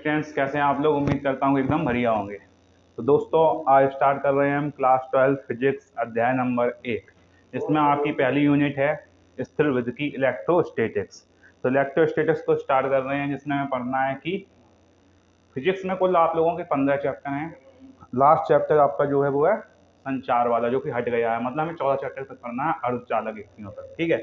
Students, कैसे हैं आप लोग। उम्मीद करता हूँ एकदम बढ़िया होंगे। तो दोस्तों, आज स्टार्ट कर रहे हैं हम क्लास 12 फिजिक्स अध्याय नंबर 1। इसमें आपकी पहली यूनिट है स्थिर विद्युत इलेक्ट्रोस्टैटिक्स। तो इलेक्ट्रोस्टैटिक्स को स्टार्ट कर रहे हैं, जिसमें हमें पढ़ना है कि फिजिक्स में कुल आप लोगों के 15 चैप्टर हैं। लास्ट चैप्टर आपका जो है वो है संचार वाला, जो कि हट गया है। मतलब हमें 14 चैप्टर तक पढ़ना है, अर्धचालक युक्तियों तक। ठीक है,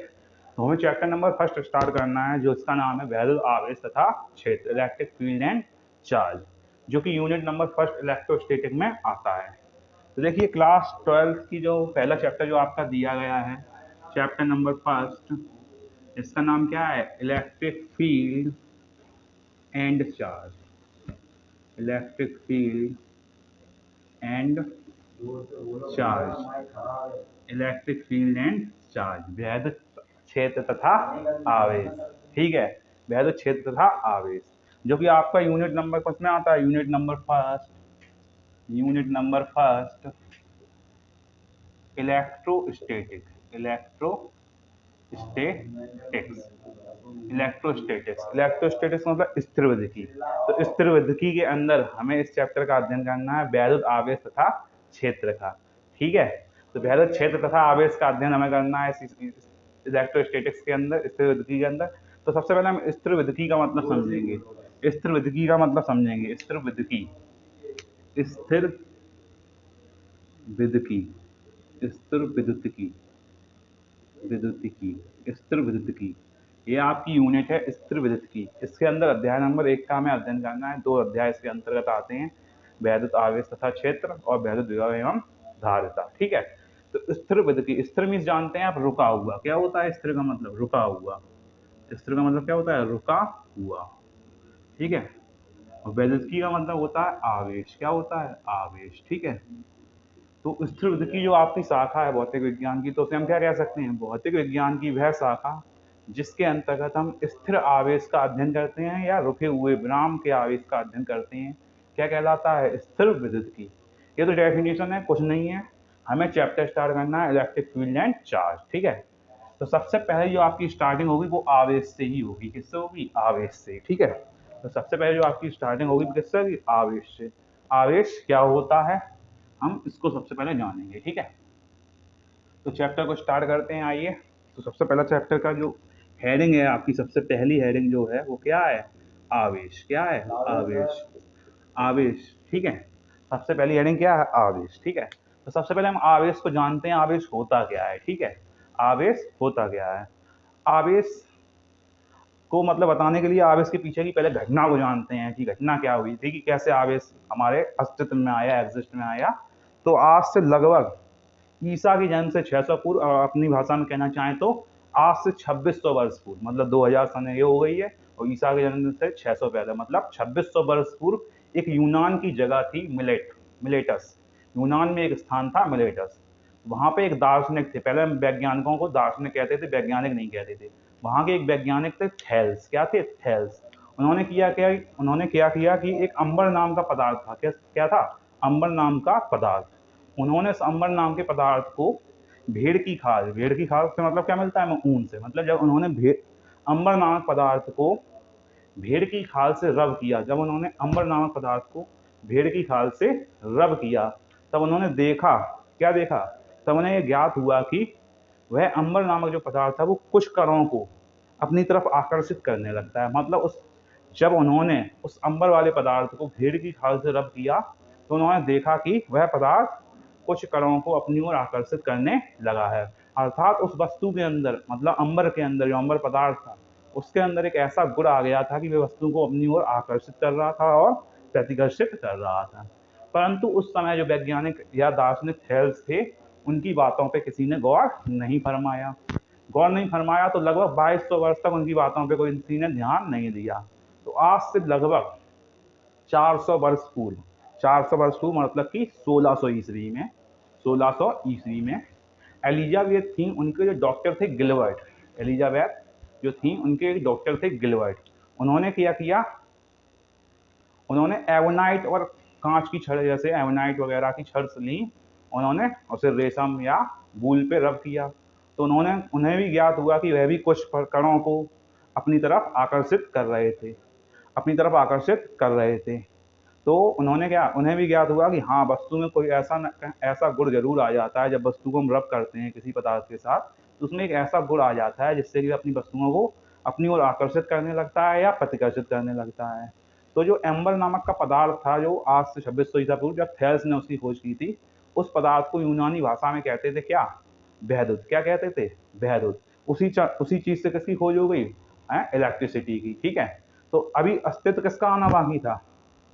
तो हमें चैप्टर नंबर फर्स्ट स्टार्ट करना है, जो इसका नाम है वैद्युत आवेश तथा क्षेत्र, इलेक्ट्रिक फील्ड एंड चार्ज, जो कि यूनिट नंबर फर्स्ट इलेक्ट्रोस्टैटिक में आता है। तो देखिए, क्लास 12 की जो पहला चैप्टर जो आपका दिया गया है, चैप्टर नंबर फर्स्ट, इसका नाम क्या है? Electric field and charge. Electric field and charge, electric field and charge, वैद्युत क्षेत्र तथा आवेश। ठीक है, वैद्युत क्षेत्र तथा आवेश, जो कि आपका यूनिट नंबर किस में आता है? Unit number first, unit number first electrostatic, electrostatics, electrostatics मतलब स्थिर विद्युती। तो स्थिर विद्युती के अंदर हमें इस चैप्टर का अध्ययन करना है वैद्युत आवेश तथा क्षेत्र का। ठीक है, तो वैद्युत क्षेत्र तथा आवेश का अध्ययन हमें करना है इलेक्ट्रोस्टैटिक्स के अंदर, स्थिर विद्युती के अंदर। तो सबसे पहले हम स्थिर विद्युती का मतलब समझेंगे। स्थिर विद्युती का मतलब समझेंगे, स्थिर विद्युती, स्थिर विद्युती, स्थिर विद्युती, स्थिर विद्युती, ये आपकी यूनिट है स्थिर विद्युती। इसके अंदर अध्याय नंबर 1 का हमें अध्ययन करना है। 2 अध्याय इसके अंतर्गत आते हैं, वैद्युत आवेश तथा क्षेत्र और वैद्युत विभव एवं धारिता। ठीक है, तो स्थिर विद्युती, स्थिर मीन्स जानते हैं आप, रुका हुआ। क्या होता है स्थिर का मतलब? रुका हुआ। स्थिर का मतलब क्या होता है? रुका हुआ। ठीक है, और वैद्युतीय का मतलब होता है आवेश। क्या होता है? आवेश। ठीक है, तो स्थिर विद्युतीय जो आपकी शाखा है भौतिक विज्ञान की, तो उसे हम क्या कह सकते हैं? भौतिक विज्ञान की वह शाखा जिसके अंतर्गत हम स्थिर आवेश का अध्ययन करते हैं या रुके हुए विराम के आवेश का अध्ययन करते हैं। क्या कहलाता है? स्थिर विद्युतीय। ये तो डेफिनेशन है, कुछ नहीं है। हमें चैप्टर स्टार्ट करना है इलेक्ट्रिक फील्ड एंड चार्ज। ठीक है, तो सबसे पहले जो आपकी स्टार्टिंग होगी वो आवेश से ही होगी। किससे होगी? आवेश से। ठीक है, तो सबसे पहले जो आपकी स्टार्टिंग होगी किससे होगी? आवेश से। आवेश क्या होता है, हम इसको सबसे पहले जानेंगे। ठीक है, तो चैप्टर को स्टार्ट करते हैं, आइए। तो सबसे पहला चैप्टर का जो हेडिंग है, आपकी सबसे पहली हेडिंग जो है वो क्या है? आवेश। क्या है? आवेश। आवेश। ठीक है, सबसे पहली हेडिंग क्या है? आवेश। ठीक है, तो सबसे पहले हम आवेश को जानते हैं, आवेश होता क्या है। ठीक है, आवेश होता क्या है? आवेश को मतलब बताने के लिए आवेश के पीछे की पहले घटना को जानते हैं कि घटना क्या हुई थी, कि कैसे आवेश हमारे अस्तित्व में आया, एग्जिस्ट में आया। तो आज से लगभग ईसा के जन्म से 600 पूर्व, अपनी भाषा में कहना चाहें तो आज से 2600 वर्ष पूर्व, मतलब 2000 सन ये हो गई है, और ईसा के जन्म से 600 पहले, मतलब 2600 वर्ष पूर्व एक यूनान की जगह थी मिलेटस। यूनान में एक स्थान था मिलेटस। वहाँ पे एक दार्शनिक थे। पहले हम वैज्ञानिकों को दार्शनिक कहते थे, वैज्ञानिक नहीं कहते थे। वहाँ के एक वैज्ञानिक थे थेल्स। क्या थे? थेल्स। उन्होंने क्या किया कि एक अंबर नाम का पदार्थ था। क्या था? अंबर नाम का पदार्थ। उन्होंने इस अंबर नाम के पदार्थ को भेड़ की खाल से मतलब क्या मिलता है? ऊन से। मतलब जब उन्होंने अंबर नामक पदार्थ को भेड़ की खाल से रब किया, जब उन्होंने अंबर नामक पदार्थ को भेड़ की खाल से रब किया, तब उन्होंने देखा, क्या देखा? तब उन्हें यह ज्ञात हुआ कि वह अंबर नामक जो पदार्थ था वो कुछ कणों को अपनी तरफ आकर्षित करने लगता है। मतलब जब उन्होंने उस अंबर वाले पदार्थ को भेड़ की खाल से रब किया, तो उन्होंने देखा कि वह पदार्थ कुछ कणों को अपनी ओर आकर्षित करने लगा है। अर्थात उस वस्तु के अंदर, मतलब अंबर के अंदर, जो अंबर पदार्थ था उसके अंदर एक ऐसा गुण आ गया था कि वह वस्तु को अपनी ओर आकर्षित कर रहा था और प्रतिकर्षित कर रहा था। परंतु उस समय जो वैज्ञानिक या दार्शनिक थेल्स थे, उनकी बातों पे किसी ने गौर नहीं फरमाया। तो लगभग 2200 वर्ष तक उनकी बातों पे कोई किसी ने ध्यान नहीं दिया। तो आज से लगभग 400 वर्ष पूर्व, 400 वर्ष पूर्व मतलब कि 1600 ईस्वी में, 1600 ईस्वी में एलिजाबेथ थी, उनके जो डॉक्टर थे गिलबर्ट। एलिजाबेथ जो थी, उनके एक डॉक्टर थे गिलबर्ट। उन्होंने क्या किया? उन्होंने एवोनाइट और कांच की छड़, जैसे एवोनाइट वगैरह की छड़ ली, उन्होंने उसे रेशम या वूल पे रब किया। तो उन्हें भी ज्ञात हुआ कि वह भी कुछ कणों को अपनी तरफ आकर्षित कर रहे थे। अपनी तरफ आकर्षित कर रहे थे। तो उन्हें भी ज्ञात हुआ कि हाँ, वस्तु में कोई ऐसा गुण जरूर आ जाता है, जब वस्तु को हम रब करते हैं किसी पदार्थ के साथ, तो उसमें एक ऐसा गुण आ जाता है जिससे कि अपनी वस्तुओं को अपनी ओर आकर्षित करने लगता है या प्रतिकर्षित करने लगता है। तो जो एम्बर नामक का पदार्थ था, जो आज से 2600 ईसा पूर्व जब थेल्स ने उसकी खोज की थी, उस पदार्थ को यूनानी भाषा में कहते थे क्या? बहदुत। क्या कहते थे? बहदुत। उसी चीज से किसकी खोज हो गई? इलेक्ट्रिसिटी की। ठीक है, तो अभी अस्तित्व किसका आना बाकी था?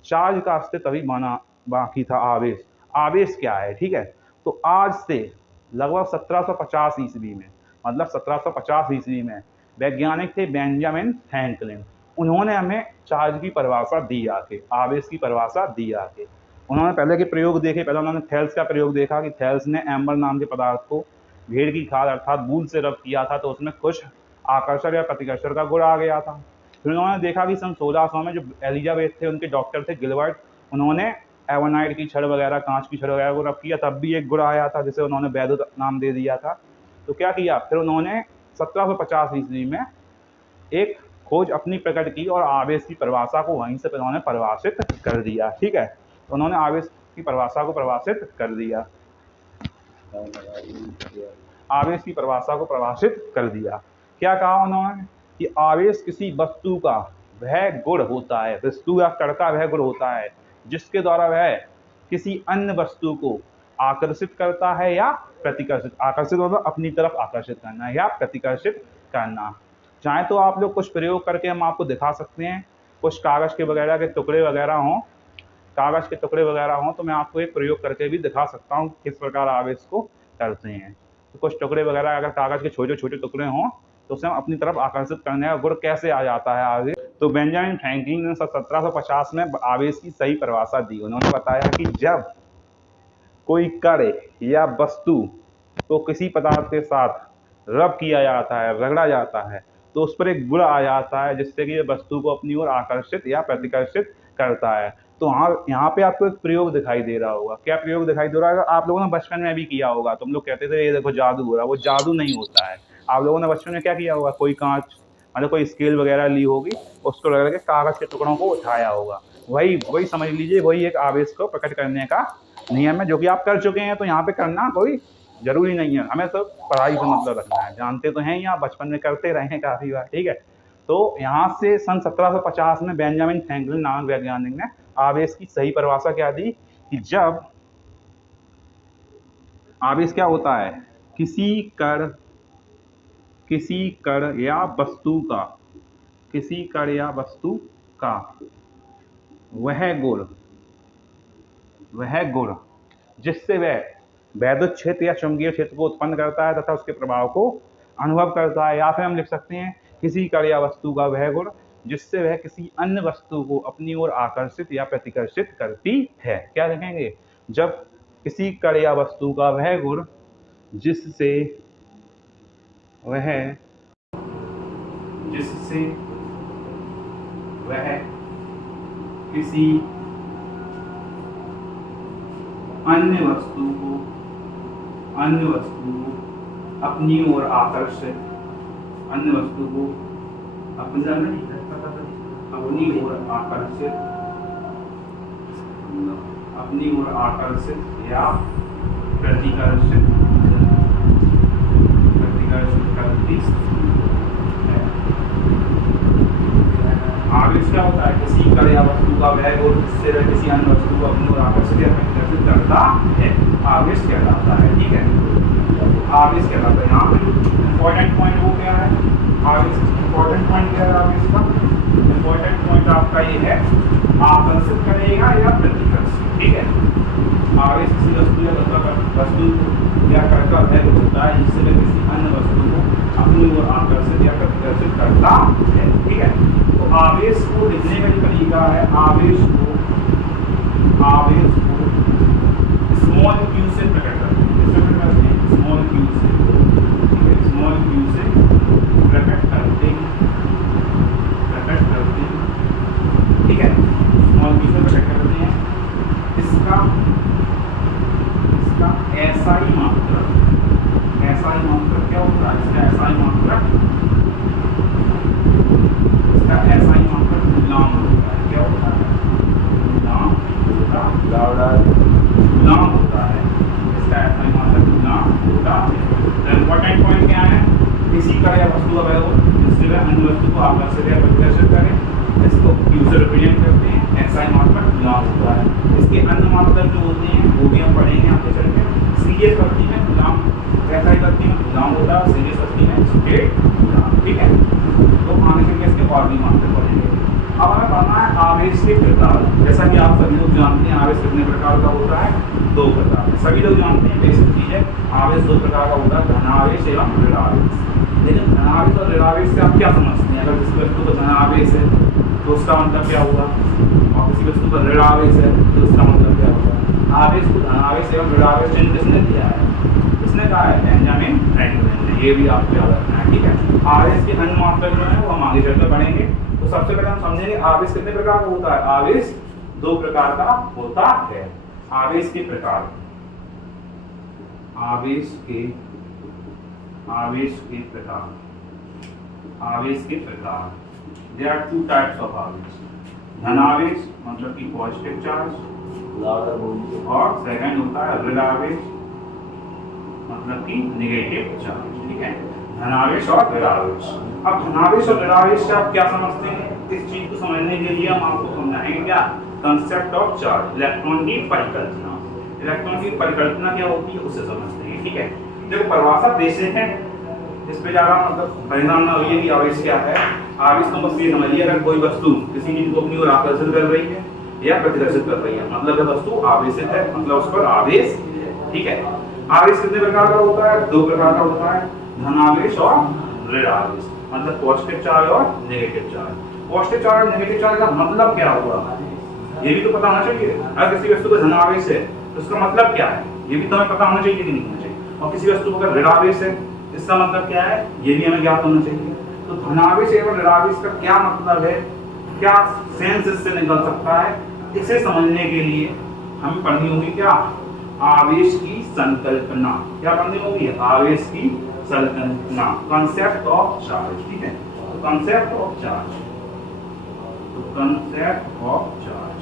चार्ज का अस्तित्व अभी माना बाकी था। आवेश। आवेश क्या है? ठीक है, तो आज से लगभग 1750 ईस्वी में, मतलब 1750 ईस्वी में वैज्ञानिक थे बेंजामिन फ्रैंकलिन। उन्होंने हमें चार्ज की परिभाषा दी आके, आवेश की परिभाषा दी आके। उन्होंने पहले के प्रयोग देखे। पहले उन्होंने थेल्स का प्रयोग देखा कि थेल्स ने एम्बर नाम के पदार्थ को भेड़ की खाल अर्थात बूंद से रब किया था, तो उसमें कुछ आकर्षण या प्रतिकर्षण का गुण आ गया था। फिर उन्होंने देखा कि सन 1600 में जो एलिजाबेथ थे, उनके डॉक्टर थे गिलबर्ट, उन्होंने एवोनाइट की छड़ वगैरह, कांच की छड़ वगैरह को रब किया, तब भी एक गुण आया था जिसे उन्होंने वैद्युत नाम दे दिया था। तो क्या किया फिर उन्होंने 1750 ईस्वी में एक खोज अपनी प्रकट की और आवेश की परिभाषा को वहीं से उन्होंने परिभाषित कर दिया। ठीक है, तो उन्होंने आवेश की परिभाषा को परिभाषित कर दिया। आवेश की परिभाषा को परिभाषित कर दिया। क्या कहा उन्होंने? कि आवेश किसी वस्तु का वह गुण होता है, वस्तु या कण का वह गुण होता है जिसके द्वारा वह किसी अन्य वस्तु को आकर्षित करता है या प्रतिकर्षित। आकर्षित मतलब अपनी तरफ आकर्षित करना या प्रतिकर्षित करना। चाहे तो आप लोग कुछ प्रयोग करके हम आपको दिखा सकते हैं, कुछ कागज के वगैरह के टुकड़े वगैरह हों, कागज के टुकड़े वगैरह हों, तो मैं आपको एक प्रयोग करके भी दिखा सकता हूँ किस प्रकार आवेश को करते हैं। तो कुछ टुकड़े वगैरह अगर कागज के छोटे छोटे टुकड़े हों, तो उसे हम अपनी तरफ आकर्षित करने का गुण कैसे आ जाता है आवेश। तो बेंजामिन फ्रैंकलिन ने 1750 में आवेश की सही परिभाषा दी। उन्होंने बताया कि जब कोई कण या वस्तु को किसी पदार्थ के साथ रब किया जाता है, रगड़ा जाता है, तो उस पर एक गुण आ जाता है जिससे कि ये वस्तु को अपनी ओर आकर्षित या प्रतिकर्षित करता है। तो यहाँ पे आपको एक प्रयोग दिखाई दे रहा होगा। क्या प्रयोग दिखाई दे रहा है? आप लोगों ने बचपन में भी किया होगा। तुम लोग कहते थे ये देखो जादू हो रहा है, वो जादू नहीं होता है। आप लोगों ने बचपन में क्या किया होगा? कोई कांच, मतलब कोई स्केल वगैरह ली होगी, उसको रगड़ के कागज के टुकड़ों को उठाया होगा। वही समझ लीजिए, वही एक आवेश को प्रकट करने का नियम है, जो कि आप कर चुके हैं। तो यहाँ पे करना कोई जरूरी नहीं है, हमें तो पढ़ाई से मतलब रखना है। जानते तो हैं, या बचपन में करते रहे हैं काफी बार। ठीक है, तो यहाँ से सन 1750 में बेंजामिन फ्रैंकलिन नामक वैज्ञानिक ने आवेश की सही परिभाषा क्या दी कि जब आवेश क्या होता है? किसी कण या वस्तु का वह गुण जिससे वह वैद्युत क्षेत्र या चुंबकीय क्षेत्र को उत्पन्न करता है तथा उसके प्रभाव को अनुभव करता है। या फिर हम लिख सकते हैं किसी कण या वस्तु का वह गुण जिससे वह किसी अन्य वस्तु को अपनी ओर आकर्षित या प्रतिकर्षित करती है। क्या लिखेंगे? जब किसी कण या वस्तु का वह गुण जिससे वह किसी अन्य वस्तु को अपनी ओर आकर्षित या प्रतिकर्षित करती है। आवेश क्या होता है? किसी कण या वस्तु का वह गुण जिससे वह किसी अन्य वस्तु को अपनी ओर आकर्षित या प्रतिकर्षित करता है, आवेश कहलाता है। ठीक है, आवेश कहलाता है। यहाँ पे इम्पोर्टेंट पॉइंट वो क्या है? आवेश इम्पोर्टेंट पॉइंट क्या है? आवेश का इम्पोर्टेंट पॉइंट आपका ये है, आकर्षित करेगा या प्रतिकर्षित। ठीक है, आवेश किसी वस्तु या कण का वह गुण होता है जिससे वह किसी अन्य वस्तु को अपनी ओर आकर्षित या प्रतिकर्षित करता है। ठीक है, तो आवेश को लिखने का तरीका है, आवेश को स्मॉल क्यू से प्रकट करते हैं। स्मॉल क्यू से प्रकट करते हैं। ठीक है, स्मॉल क्यू से प्रकट करते हैं। इसका SI मात्रक क्या होता है? इसका SI मात्रक गुणांक इसी का या वस्तु का वह जिससे वह अन्य वस्तु को आकर्षित या प्रदर्शित करे, इसको यूजर रिप्रेजेंट करते हैं। SI मात्रक गुलाम होता है। इसके अन्य मात्रक जो होते हैं वो भी हम पढ़ेंगे आगे चल के। सीरियस वृत्ति में गुलाम, SI वृत्ति में गुलाम होता है, सीरियस वृत्ति में स्टेट गुलाम। ठीक है, तो आगे चल के इसके और भी मात्रक पढ़ेंगे। अब हमें पढ़ना है आवेश के प्रकार। जैसा कि आप सभी लोग जानते हैं आवेश कितने प्रकार का होता है, 2 प्रकार। सभी लोग जानते हैं, बेसिक चीज है। आवेश 2 प्रकार का होता है, धनावेश एवं ऋणावेश। लेकिन धनावेश और ऋणावेश से आप क्या समझते हैं? अगर किसी वस्तु का धनावेश है तो उसका मतलब क्या होगा, और किसी वस्तु का ऋणावेश है तो उसका मतलब क्या होगा? आवेश को धनावेश एवं ऋणावेश चिन्ह किसने दिया है? किसने कहा है? बेंजामिन फ्रैंकलिन ने। ये भी आपको याद रखना है। ठीक है, आवेश के अन्य मात्रक जो है वो हम आगे चलकर पढ़ेंगे। तो सबसे पहले हम समझेंगे आवेश कितने प्रकार का होता है। आवेश 2 प्रकार का होता है। आवेश के प्रकार, आवेश के प्रकार, आवेश के प्रकार। There are 2 types of आवेश। धनावेश मतलब कि पॉजिटिव चार्ज, और सेकंड होता है ऋणावेश मतलब कि नेगेटिव चार्ज। ठीक है, धनावेश और ऋणावेश। अब धनावेश और ऋणावेश से आप क्या समझते हैं? इस चीज को समझने के लिए हम आपको समझाएंगे क्या, कंसेप्ट ऑफ चार्ज, इलेक्ट्रॉन की परिकल्पना। इलेक्ट्रॉन की परिकल्पना क्या होती है उसे समझते हैं। ठीक है, देखो परिभाषा बेसिक है, इस पे ज्यादा मतलब परिणाम ना होइए कि आवेश क्या है। आवेश तो बस ये समझिए, अगर कोई वस्तु किसी चीज को अपनी ओर आकर्षित कर रही है या प्रतिकर्षित कर रही है, मतलब वह वस्तु आवेशित है, मतलब उस पर आवेश है। ठीक है, आवेश कितने प्रकार का होता है? 2 प्रकार का होता है, धनावेश और ऋणावेश, मतलब पॉजिटिव चार्ज और नेगेटिव चार्ज। पॉजिटिव चार्ज और नेगेटिव चार्ज का मतलब क्या हुआ, ये भी तो पता होना चाहिए। अगर किसी वस्तु का धनावेश है तो उसका मतलब क्या है, ये भी तो हमें पता होना चाहिए कि नहीं होना चाहिए। और किसी वस्तु का ऋणावेश है, इसका मतलब क्या है, ये भी हमें ज्ञात होना चाहिए। तो धनावेश एवं ऋणावेश का क्या मतलब है, क्या सेंस इससे निकल सकता है, इसे समझने के लिए हमें पढ़नी होगी क्या, आवेश की संकल्पना। क्या पढ़नी होगी? आवेश की संकल्पना, कंसेप्ट ऑफ चार्ज। ठीक है, तो कंसेप्ट ऑफ चार्ज, तो concept of charge,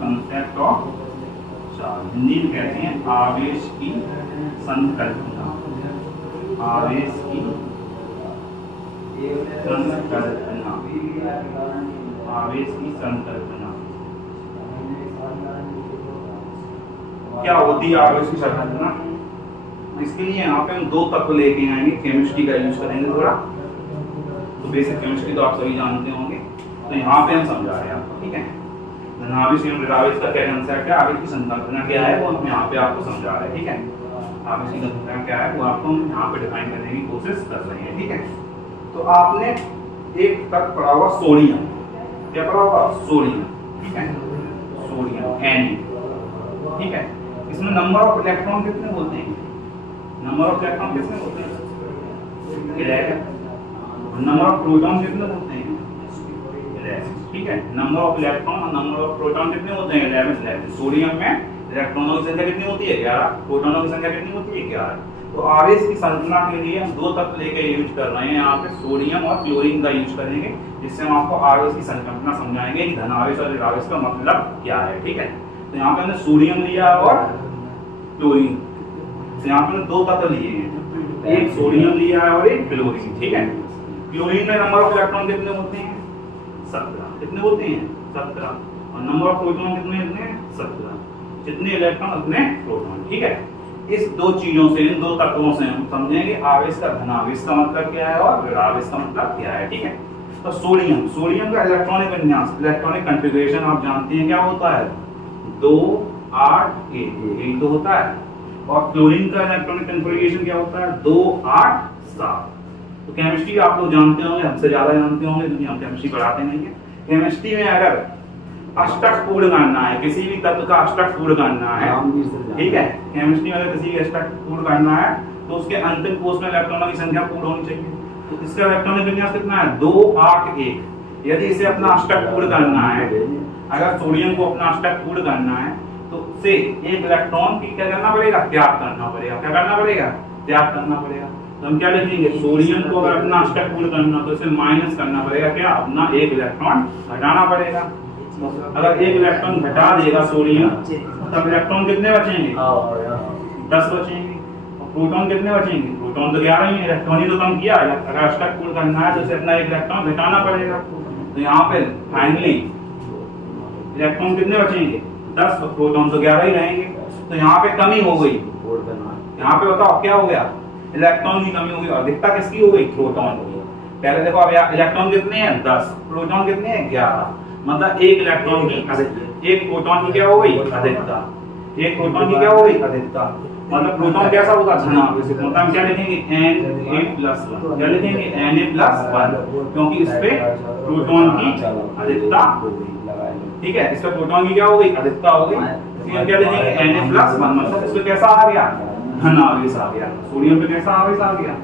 concept of charge Hindi में कहते हैं आवेश की संकल्पना। आवेश की संकल्पना, आवेश की संकल्पना क्या होती है? आवेश की संकल्पना, इसके लिए यहाँ पे हम 2 तत्व लेके आएंगे, केमिस्ट्री का यूज करेंगे थोड़ा। तो बेसिक केमिस्ट्री तो आप सभी जानते होंगे, तो यहाँ पे हम समझा रहे हैं आपको। ठीक है, धनावेश एवं ऋणावेश का क्या कंसेप्ट है, आवेश की संकल्पना क्या है, वो हम यहाँ पे आपको समझा रहे हैं। ठीक है, आवेश की संकल्पना क्या है वो आपको हम यहाँ पे डिफाइन करने की कोशिश कर रहे हैं। ठीक है, तो आपने एक तत्व पढ़ा हुआ सोडियम, क्या पढ़ा हुआ? सोडियम। ठीक है, सोडियम Na। ठीक है, इसमें नंबर ऑफ इलेक्ट्रॉन कितने होते हैं? नंबर ऑफ इलेक्ट्रॉन कितने होते हैं? 11। नंबर ऑफ प्रोटॉन कितने होते हैं? 11। ठीक है, नंबर ऑफ इलेक्ट्रॉन और नंबर ऑफ प्रोटॉन कितने होते हैं? 11। सोडियम में इलेक्ट्रॉनों की संख्या कितनी होती है? 11। प्रोटॉनों की संख्या कितनी होती है? 11। तो आवेश की संरचना के लिए हम 2 तत्व लेके यूज कर रहे हैं यहाँ पे, सोडियम और क्लोरीन का यूज करेंगे, जिससे हम आपको आवेश की संकल्पना समझाएंगे कि धनावेश और ऋणावेश का मतलब क्या है। ठीक है, तो यहाँ पे हमने सोडियम लिया और क्लोरीन, तो यहाँ पे 2 तत्व लिए हैं, एक सोडियम लिया है और एक क्लोरीन। ठीक है, क्लोरीन में नंबर ऑफ इलेक्ट्रॉन कितने होते हैं? 17। कितने होते हैं? 17। और नंबर ऑफ प्रोटॉन कितने होते हैं? 17। जितने इलेक्ट्रॉन उतने प्रोटॉन। ठीक है, इस 2 चीजों से, इन 2 तत्वों से हम समझेंगे आवेश का धनावेश का मतलब क्या है और ऋणावेश का मतलब क्या है। ठीक है, तो सोडियम, सोडियम का इलेक्ट्रॉनिक विन्यास, इलेक्ट्रॉनिक कॉन्फ़िगरेशन आप जानते हैं क्या होता है? 2 8 1 यही तो होता है। और क्लोरीन का इलेक्ट्रॉनिक कॉन्फ़िगरेशन क्या होता है? 2 8 7। तो केमिस्ट्री आप लोग जानते होंगे, हमसे ज्यादा जानते होंगे क्योंकि हम केमिस्ट्री पढ़ाते नहीं है। केमिस्ट्री में अगर अष्टक पूर्ण करना है, किसी भी तत्व का अष्टक पूर्ण करना है, ठीक है, केमिस्ट्री में अगर किसी का अष्टक पूर्ण करना है तो उसके अंतिम कोष में इलेक्ट्रॉनों की संख्या पूर्ण होनी चाहिए। तो इसका इलेक्ट्रॉनिक विन्यास कितना है? 2 8 1। यदि इसे अपना अष्टक पूर्ण करना है, अगर सोडियम को अपना अष्टक पूर्ण करना है तो से एक इलेक्ट्रॉन की क्या करना पड़ेगा? त्याग करना पड़ेगा। क्या करना पड़ेगा? त्याग करना पड़ेगा। तो हम क्या लिखेंगे? सोडियम को अगर अपना अष्टक पूर्ण करना तो इसे माइनस करना पड़ेगा, क्या? अपना 1 इलेक्ट्रॉन घटाना पड़ेगा। अगर 1 इलेक्ट्रॉन घटा देगा सोडियम, तब इलेक्ट्रॉन कितने बचेंगे? 10 बचेंगे। और प्रोटॉन कितने बचेंगे? प्रोटॉन तो 11 ही है, इलेक्ट्रॉन ही तो कम किया है। अगर अष्टक पूर्ण करना है तो इसे अपना एक इलेक्ट्रॉन घटाना पड़ेगा। तो यहाँ पे फाइनली इलेक्ट्रॉन कितने बचेंगे? 10, और प्रोटॉन तो 11 ही रहेंगे। तो यहाँ पे कमी हो गई। यहाँ पे बताओ क्या हो गया? इलेक्ट्रॉन की कमी हो गई। अधिकता किसकी हो गई? प्रोटॉन की। पहले देखो, अब इलेक्ट्रॉन कितने हैं? 10, प्रोटॉन कितने हैं? 11। मतलब एक इलेक्ट्रॉन की अधिकता, एक प्रोटॉन की क्या हो गई? अधिकता। एक प्रोटॉन की क्या हो गई? अधिकता। मतलब प्रोटॉन कैसा होगा? धनावेश। मतलब हम क्या लिखेंगे? Na+1। क्या लिखेंगे? Na+1, क्योंकि इस पे प्रोटॉन की अधिकता हो गई। ठीक है, इस पे प्रोटॉन की क्या हो गई? अधिकता हो गई। इसलिए क्या लिखेंगे? Na+1। मतलब इसमें कैसा आ गया? धनावेश आ गया। सोडियम पे कैसा आवेश आ गया?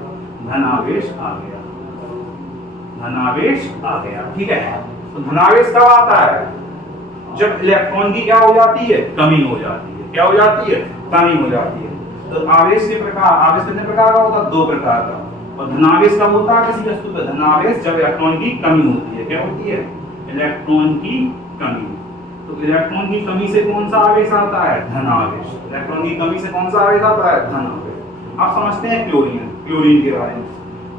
धनावेश आ गया। धनावेश आ गया। ठीक है, तो धनावेश कब आता है? जब इलेक्ट्रॉन की क्या हो जाती है? कमी हो जाती है। क्या हो जाती है? कमी हो जाती है। तो आवेश के प्रकार, आवेश कितने प्रकार का होता है? 2 प्रकार का। और धनावेश कब होता है किसी वस्तु पे? धनावेश जब इलेक्ट्रॉन की कमी होती है। क्या होती है? इलेक्ट्रॉन की कमी। तो इलेक्ट्रॉन की कमी से कौन सा आवेश आता है? धनावेश। इलेक्ट्रॉन की कमी से कौन सा आवेश आता है? धनावेश। आप समझते हैं क्लोरीन, क्लोरीन के बारे में।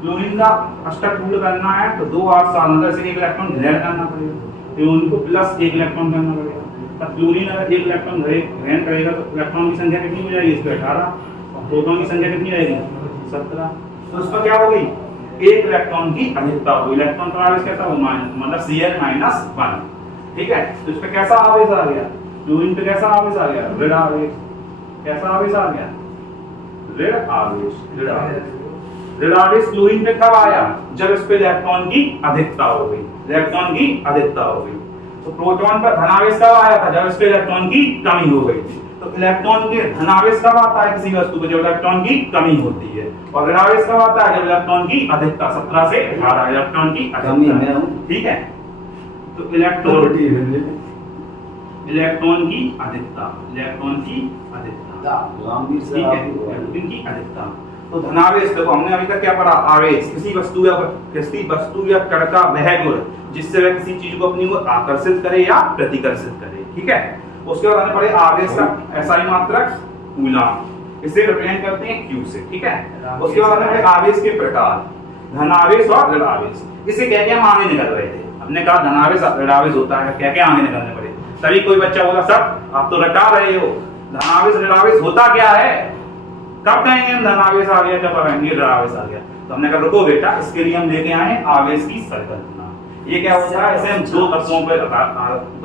क्लोरीन का अष्टक पूर्ण करना है तो 2 8 7 अंदर से एक इलेक्ट्रॉन ग्रहण करना पड़ेगा, फिर उनको प्लस 1 इलेक्ट्रॉन करना पड़ेगा। तो क्लोरीन अगर 1 इलेक्ट्रॉन ग्रहण करेगा तो इलेक्ट्रॉन की संख्या कितनी हो जाएगी? इस पे 18, और प्रोटॉन की संख्या कितनी रहेगी? 17। तो इसका क्या हो गई? 1 इलेक्ट्रॉन की अधिकता हो गई। इलेक्ट्रॉन का आवेश कैसा हो? मतलब Cl-1। ठीक है, तो इस पे कैसा आवेश आ गया? क्लोरीन पे कैसा आवेश आ गया? ऋण आवेश। कैसा आवेश आ गया? ऋण आवेश। ऋण आवेश। ऋण आवेश क्लोरीन पे कब आया? जब इस पे इलेक्ट्रॉन की अधिकता हो गई। इलेक्ट्रॉन की अधिकता हो गई। तो प्रोटॉन पर धनावेश कब आया था? जब इस पे इलेक्ट्रॉन की कमी हो गई थी। तो इलेक्ट्रॉन के धनावेश कब आता है किसी वस्तु पे? जब इलेक्ट्रॉन की कमी होती है। और ऋणावेश कब आता है? जब इलेक्ट्रॉन की अधिकता 17 से 18 इलेक्ट्रॉन की अधिकता। ठीक है, तो इलेक्ट्रॉन की अधिकता, इलेक्ट्रॉन की अधिकता, ठीक है, इलेक्ट्रॉन की अधिकता। तो धनावेश देखो, हमने अभी तक क्या पढ़ा? आवेश किसी वस्तु या कण का वह गुण जिससे वह किसी चीज को अपनी ओर आकर्षित करे या प्रतिकर्षित करे। ठीक है, उसके बाद हमने पढ़े आवेश का SI मात्रक कूलम, इसे रिप्रेजेंट करते हैं Q से। ठीक है, उसके बाद हमने पढ़े आवेश के प्रकार, धनावेश और ऋणावेश। इसे कह के हम आगे निकल रहे थे। हमने कहा धनावेश ऋणावेश होता है, कह के आगे निकलने पड़े। तभी कोई बच्चा बोला सर आप तो रटा रहे हो, धनावेश ऋणावेश होता क्या है? कब कहेंगे हम धनावेश आ गया, जब कहेंगे ऋणावेश आ गया। तो हमने कहा रुको बेटा, इसके लिए हम लेके आए आवेश की संकल्पना। ये क्या होता है? इसे हम 2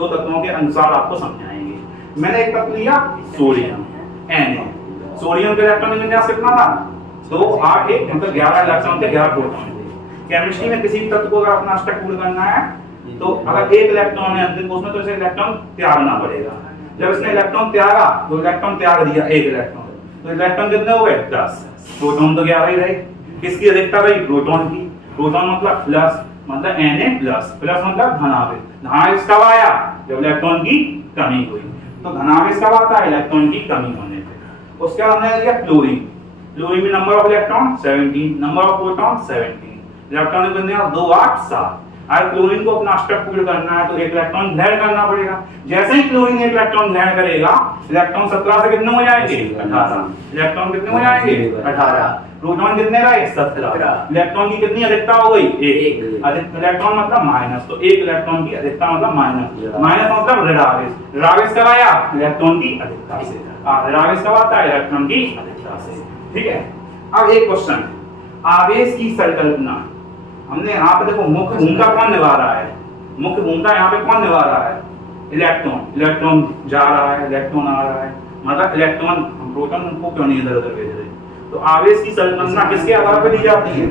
तत्वों के अनुसार आपको समझाएंगे। मैंने एक तत्व लिया सोडियम, Na। सोडियम के इलेक्ट्रॉन विन्यास कितना था? 2 8 1, मतलब 11 इलेक्ट्रॉन थे, 11 प्रोटॉन थे। केमिस्ट्री में किसी तत्व को अगर अपना अष्टक पूर्ण करना है तो अगर 1 इलेक्ट्रॉन है अंतिम उसमें, तो इसे इलेक्ट्रॉन त्यागना पड़ेगा। जब इसने इलेक्ट्रॉन त्यागा, तो इलेक्ट्रॉन त्याग दिया 1 इलेक्ट्रॉन, तो इलेक्ट्रॉन कितने हो गए? 10। प्रोटॉन तो 11 ही रहे। किसकी अधिकता रही? प्रोटॉन की। प्रोटॉन मतलब प्लस, मतलब Na+, प्लस मतलब धनावेश। धनावेश कब आया? जब इलेक्ट्रॉन की कमी हुई। तो धनावेश कब आता है? इलेक्ट्रॉन की कमी होने पे। उसके बाद हमने लिया क्लोरीन। क्लोरीन में number of electron 17, number of proton 17, electron कितने? 2 8 7। अगर क्लोरीन को अपना अष्टक पूर्ण करना है तो 1 इलेक्ट्रॉन ग्रहण करना पड़ेगा। जैसे ही क्लोरीन 1 इलेक्ट्रॉन ग्रहण करेगा, इलेक्ट्रॉन 17 से कितने हो जाएंगे? 18। इलेक्ट्रॉन कितने हो जाएंगे? 18। प्रोटॉन कितने रहे? 17। इलेक्ट्रॉन की कितनी अधिकता हो गई? 1। इलेक्ट्रॉन मतलब माइनस, तो 1 इलेक्ट्रॉन की अधिकता मतलब माइनस। माइनस मतलब ऋणावेश। ऋणावेश कब आया? इलेक्ट्रॉन की अधिकता से। ऋणावेश कब आता है? इलेक्ट्रॉन की अधिकता से। ठीक है, अब एक क्वेश्चन, आवेश की संकल्पना। हमने यहाँ पे देखो मुख्य भूमिका कौन निभा रहा है? मुख्य भूमिका यहाँ पे कौन निभा रहा है? इलेक्ट्रॉन। इलेक्ट्रॉन जा रहा है, इलेक्ट्रॉन आ रहा है, मतलब इलेक्ट्रॉन, प्रोटॉन को क्यों नहीं इधर उधर भेज रहे? तो आवेश की संकल्पना किसके आधार पर दी जाती है?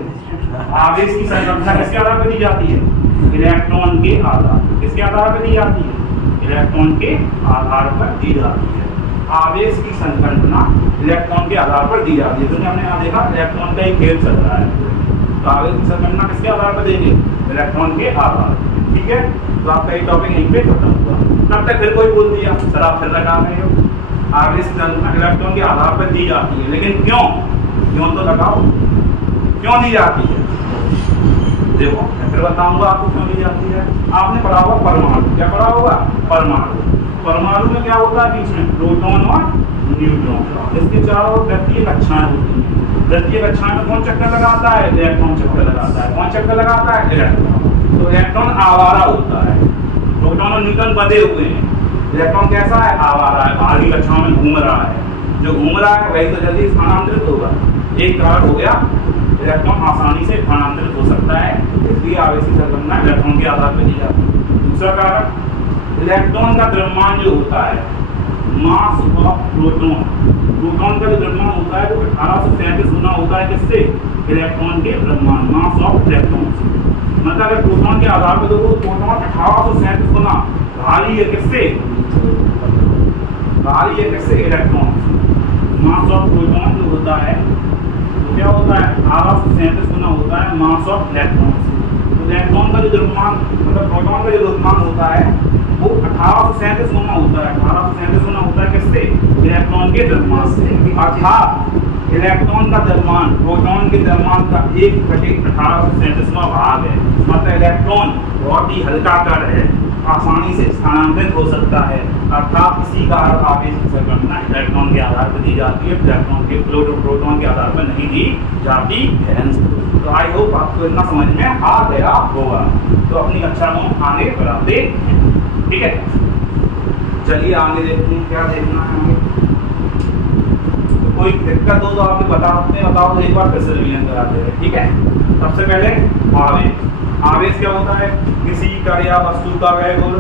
आवेश की संकल्पना किसके आधार पर दी जाती है? इलेक्ट्रॉन के आधार। किसके आधार पर दी जाती है? इलेक्ट्रॉन के आधार पर दी जाती है। आवेश की संकल्पना इलेक्ट्रॉन के आधार पर दी जाती है। तो हमने यहाँ देखा इलेक्ट्रॉन का एक खेल चल रहा है। तो आवेश की संकल्पना किसके आधार पर देंगे? इलेक्ट्रॉन के आधार। ठीक है, तो आपका ये टॉपिक यहीं पे खत्म हुआ। तब तक फिर कोई बोल दिया सर आप फिर लगा रहे हो, आवेश की संकल्पना इलेक्ट्रॉन के आधार पर दी जाती है, लेकिन क्यों? क्यों तो लगाओ, क्यों दी जाती है? देखो मैं फिर बताऊंगा आपको क्यों दी जाती है। आपने पढ़ा होगा परमाणु। क्या पढ़ा होगा? परमाणु। परमाणु में क्या होता है बीच में प्रोटॉन और न्यूट्रॉन, इसके चारों ओर वृत्तीय कक्षाएं होती हैं। वृत्तीय कक्षाएं में कौन चक्कर लगाता है? इलेक्ट्रॉन चक्कर लगाता है। कौन चक्कर लगाता है? इलेक्ट्रॉन। तो इलेक्ट्रॉन आवारा होता है, प्रोटॉन और न्यूट्रॉन बंधे हुए हैं। इलेक्ट्रॉन कैसा है? आवारा है, बाहर की कक्षाओं में घूम रहा है। जो घूम रहा है वही तो जल्दी स्थानांतरित होगा। एक कारक हो गया, इलेक्ट्रॉन आसानी से स्थानांतरित हो सकता है, इसलिए आवेश की संरचना इलेक्ट्रॉन के आधार पर दी जाती है। दूसरा कारक, इलेक्ट्रॉन का द्रव्यमान जो होता है, मास ऑफ प्रोटॉन, प्रोटॉन का जो द्रव्यमान होता है वो 1837 गुना होता है किससे? इलेक्ट्रॉन के द्रव्यमान, मास ऑफ इलेक्ट्रॉन। मतलब अगर प्रोटॉन के आधार पर देखो, प्रोटॉन 1837 गुना भारी है किससे? भारी है किससे? इलेक्ट्रॉन। मास ऑफ प्रोटॉन जो होता है तो क्या होता है? 1837 गुना होता है मास ऑफ इलेक्ट्रॉन। तो इलेक्ट्रॉन का जो द्रव्यमान, मतलब प्रोटॉन का जो द्रव्यमान होता है वो 1837 गुना होता है। 1837 गुना होता है किससे? इलेक्ट्रॉन के द्रव्यमान से। अर्थात इलेक्ट्रॉन का द्रव्यमान प्रोटॉन के द्रव्यमान का 1/1837वां भाग है। मतलब इलेक्ट्रॉन बहुत ही हल्का कण है, आसानी से स्थानांतरित हो सकता है। अर्थात इसी कारण आवेश की संरचना इलेक्ट्रॉन के आधार पर दी जाती है, इलेक्ट्रॉन के प्रोटॉन के आधार पर नहीं दी जाती है। तो आई होप आपको इतना समझ में आ गया होगा। तो अपनी कक्षा को आगे बढ़ाते हैं, ठीक है। चलिए आगे देखते हैं क्या देखना है आगे। तो कोई दिक्कत हो तो आप बताओ तो एक बार फिर से रिवीजन कराते हैं, ठीक है। सबसे पहले आवेश। आवेश क्या होता है? किसी कार्य या वस्तु का वह गुण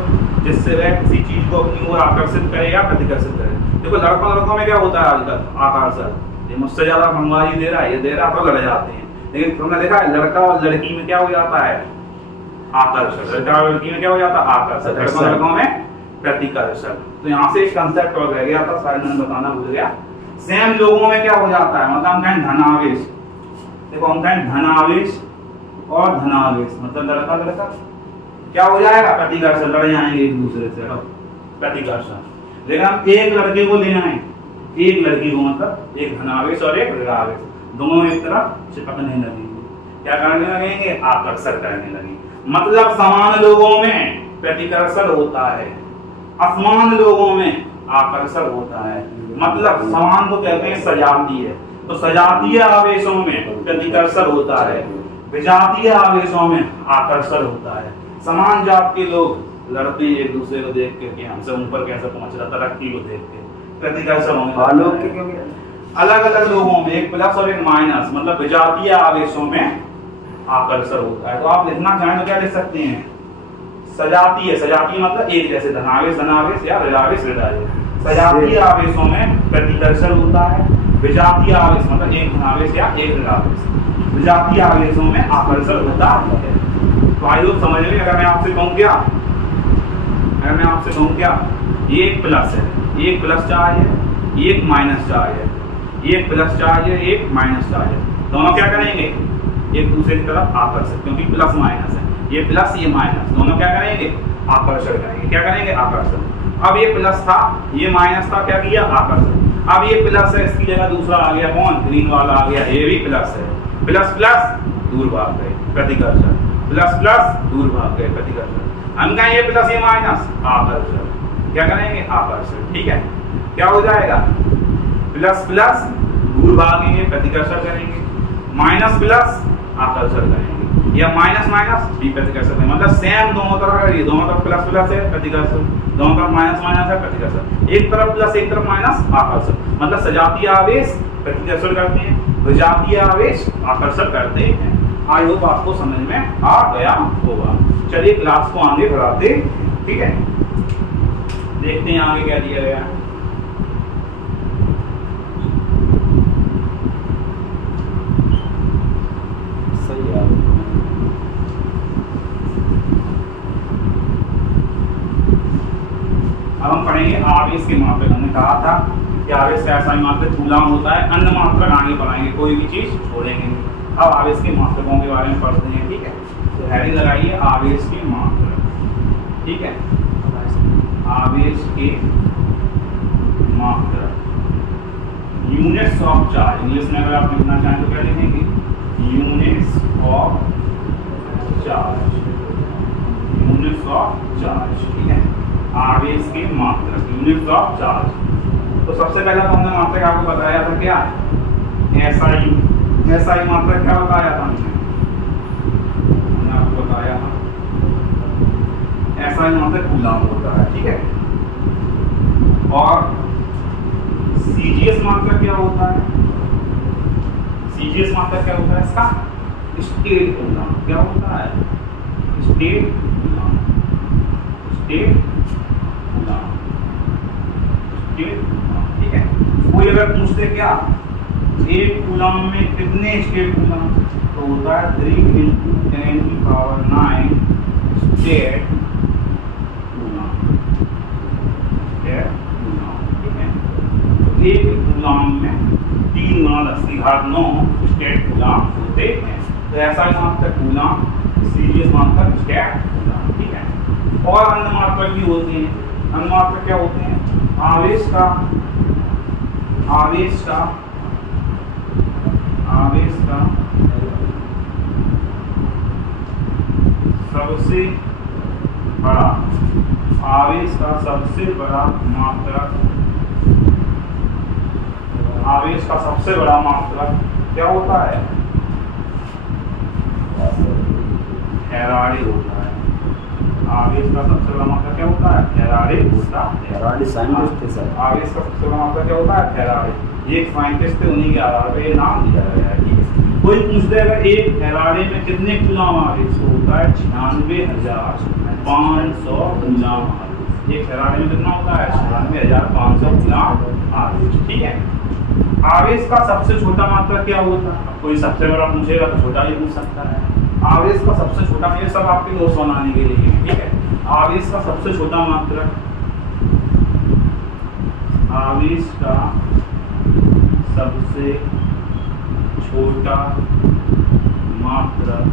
जिससे वह किसी चीज को अपनी ओर आकर्षित करे या प्रतिकर्षित करे। देखो लड़कों में क्या होता है आजकल? आकर्षण। ये मुझसे ज्यादा महंगाई दे रहा है, ये दे रहा, तो लड़ जाते हैं। लेकिन तुमने देखा है लड़का और लड़की में क्या हो जाता है? आकर्षण। लड़का और लड़की में क्या हो जाता है? आकर्षण। लड़कों में प्रतिकर्षण। तो यहाँ से एक कंसेप्ट और रह गया था, शायद मैंने बताना भूल गया। सेम लोगों में क्या हो जाता है? मतलब हम कहें धनावेश। देखो हम कहें धनावेश और धनावेश, मतलब लड़का लड़का क्या हो जाएगा? प्रतिकर्षण, लड़ जाएंगे एक दूसरे से, प्रतिकर्षण। लेकिन हम एक लड़के को ले आए, एक लड़की को, मतलब एक धनावेश और एक ऋणावेश, दोनों एक तरफ चिपकने लगेंगे। क्या करने लगेंगे? आकर्षण करने लगेंगे। मतलब समान लोगों में प्रतिकर्षण होता है, असमान लोगों में आकर्षण होता है। मतलब समान को कहते हैं सजातीय। तो सजातीय आवेशों में प्रतिकर्षण होता है, विजातीय आवेशों में आकर्षण होता है। समान जात के लोग लड़ते एक दूसरे को देख के कि हमसे ऊपर कैसे पहुंच रहा, तरक्की को देख के प्रतिकर्षण होंगे। अलग अलग लोगों में एक प्लस और एक माइनस, मतलब विजातीय आवेशों में आकर्षण होता है। तो आप लिखना चाहें तो क्या लिख सकते हैं? सजातीय। सजातीय मतलब एक जैसे, धनावेश धनावेश या ऋणावेश ऋणावेश। सजातीय आवेशों में प्रतिकर्षण होता है, विजातीय आवेश मतलब एक धनावेश या एक ऋणावेश, विजातीय आवेशों में आकर्षण होता है। तो आई लोग समझ में। अगर मैं आपसे कहूँ क्या, ये एक प्लस है, एक प्लस चार्ज है, एक माइनस चार्ज है, एक प्लस चार्ज है, एक माइनस चार्ज है, दोनों क्या करेंगे? एक दूसरे की तरफ आकर्षण, क्योंकि प्लस माइनस है, ये प्लस ये माइनस, दोनों क्या करेंगे? आकर्षण करेंगे। क्या करेंगे? आकर्षण। अब ये प्लस था, ये माइनस था, क्या किया? आकर्षण। अब ये प्लस है, इसकी जगह दूसरा आ गया, कौन? ग्रीन वाला आ गया, ये भी प्लस है। प्लस प्लस दूर भाग गए, प्रतिकर्षण। प्लस प्लस दूर भाग गए, प्रतिकर्षण। हम कहें ये प्लस ये माइनस, आकर्षण। क्या करेंगे? आकर्षण, ठीक है। क्या हो जाएगा? प्लस प्लस दूर भागेंगे, प्रतिकर्षण करेंगे, माइनस प्लस आकर्षण करेंगे, या माइनस माइनस भी प्रतिकर्षण करेंगे। मतलब सेम दोनों तरफ, दोनों तरफ प्लस प्लस है प्रतिकर्षण, दोनों तरफ माइनस माइनस है प्रतिकर्षण, एक तरफ प्लस एक तरफ माइनस आकर्षण। मतलब सजातीय आवेश प्रतिकर्षण करते हैं, विजातीय आवेश आकर्षण करते हैं। आई होप आपको समझ में आ गया होगा। चलिए क्लास को आगे बढ़ाते, ठीक है। देखते हैं आगे क्या दिया गया है। सही है। अब हम पढ़ेंगे आवेश के मात्रक। हमने कहा था कि आवेश का ऐसा मात्रक कूलाम होता है, अन्य मात्रक आगे पढ़ाएंगे, कोई भी चीज छोड़ेंगे। अब आवेश के मात्रकों के बारे में पढ़ते हैं, ठीक है। तो हेडिंग लगाइए आवेश के मात्रक, ठीक है। आवेश के मात्रक, यूनिट्स ऑफ चार्ज। इंग्लिश में अगर आप लिखना चाहें तो क्या लिखेंगे? Units of charge, units of charge, ठीक है। आवेश के मात्रक, यूनिट ऑफ चार्ज। तो सबसे पहला तो हमने मात्रक आपको बताया था क्या, एसआई। एसआई मात्रक क्या बताया था हमने आपको बताया था एसआई मात्रक कूलम होता है, ठीक है। और सीजीएस मात्रक क्या होता है, सीजीएस मात्रक क्या होता है इसका, स्टेट कूलम। क्या होता है, state coulomb, state coulomb, state coulomb, ठीक है। कोई अगर पूछते क्या एक कूलम में कितने स्टेट कूलम, तो होता है 3 × 10⁹ स्टेट कूलम, स्टेट कूलम, ठीक है। तो एक कूलम में 3 × 10⁹ स्टेट कूलम होते हैं। तो ऐसा मात्रक कूलम, सीरीज मात्रक स्टेट कूलम, ठीक है। और अन्य मात्रक भी होते हैं। अन्य मात्रक क्या होते हैं, आवेश का, आवेश का, आवेश का सबसे बड़ा, आवेश का सबसे बड़ा मात्रक, आवेश का सबसे बड़ा मात्रक क्या होता है, फैराडे होता है। आवेश का सबसे बड़ा मात्रक क्या होता है, फैराडे होता है। फैराडे साइंटिस्ट थे सर। आवेश का सबसे बड़ा मात्रक क्या होता है, फैराडे। ये एक साइंटिस्ट थे, उन्हीं के आधार पर ये नाम दिया गया है, ठीक है। कोई पूछते अगर एक फैराडे में कितने कूलम आवेश, तो होता है 96,500 कूलम आवेश। एक फैराडे में कितना होता है, 96,500 कूलम आवेश, ठीक है। आवेश का सबसे छोटा मात्रक क्या होता है, कोई सबसे बड़ा पूछेगा तो छोटा ही पूछ सकता है। आवेश का सबसे छोटा, ये सब आपके नोट्स बनाने के लिए, ठीक है। आवेश का सबसे छोटा मात्रक, आवेश का सबसे छोटा मात्रक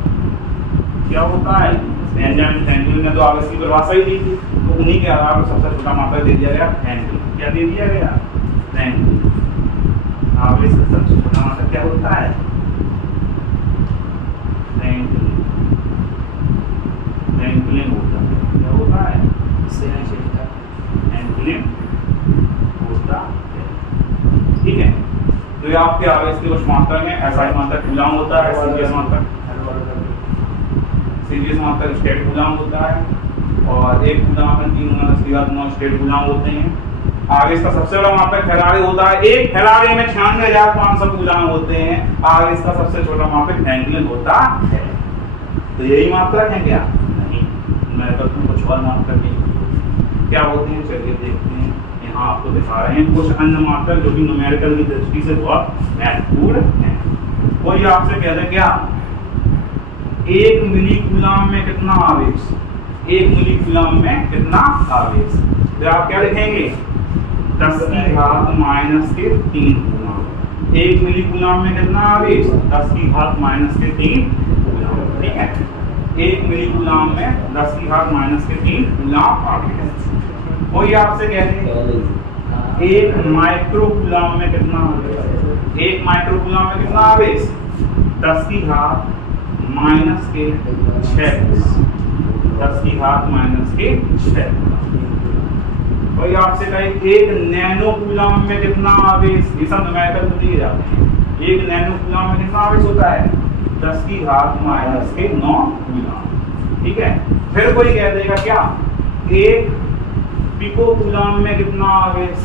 क्या होता है, बेंजामिन फ्रैंकलिन ने तो आवेश की परिभाषा ही दी थी, तो उन्हीं के आधार पर सबसे छोटा मात्रक दे दिया गया फ्रैंकलिन। क्या दे दिया गया, फ्रैंकलिन। आवेश का सबसे छोटा मात्रक क्या होता है, फ्रैंकलिन, फ्रैंकलिन होता है। क्या होता है, फ्रैंकलिन होता है, ठीक है। तो ये आपके आवेश के कुछ मात्रक हैं। एसआई मात्रक कूलम होता है, सीजीएस मात्रक, सीजीएस मात्रक स्टेट कूलम होता है। और एक कूलम में 3 × 10⁹ स्टेट कूलम होते हैं। आवेश का सबसे बड़ा मात्रक फैराडे होता है। एक फैराडे में 96,500 कूलम होते हैं। आवेश का सबसे छोटा मात्रक फ्रैंकलिन होता है। तो यही मात्रक है क्या, नहीं, मैं तो कुछ और मात्रक नहीं क्या होते हैं, चलिए देखते हैं। यहाँ आपको दिखा रहे हैं कुछ अन्य मात्रक जो कि न्यूमेरिकल की दृष्टि से बहुत महत्वपूर्ण है। कोई आपसे कह दे क्या 1 मिली कूलम में कितना आवेश, 1 मिली कूलम में कितना आवेश, तो आप क्या लिखेंगे 10⁻³ कूलम। 1 मिली कूलम में कितना आवेश, 10⁻³ कूलम, ठीक है। 1 मिली कूलम में 10⁻³ कूलम आवेश। कोई आपसे कहते 1 माइक्रो कूलम में कितना आवेश, 1 माइक्रो कूलम में कितना आवेश, 10⁻⁻⁶, 10⁻⁻⁶। कोई आपसे कहे 1 नैनो कूलम में कितना आवेश, ये सब न्यूमेरिकल में दिए जाते हैं। 1 नैनो कूलम में कितना आवेश होता है, 10⁻⁻⁹ कूलम, ठीक है। फिर कोई कह देगा क्या 1 पिको कूलम में कितना आवेश,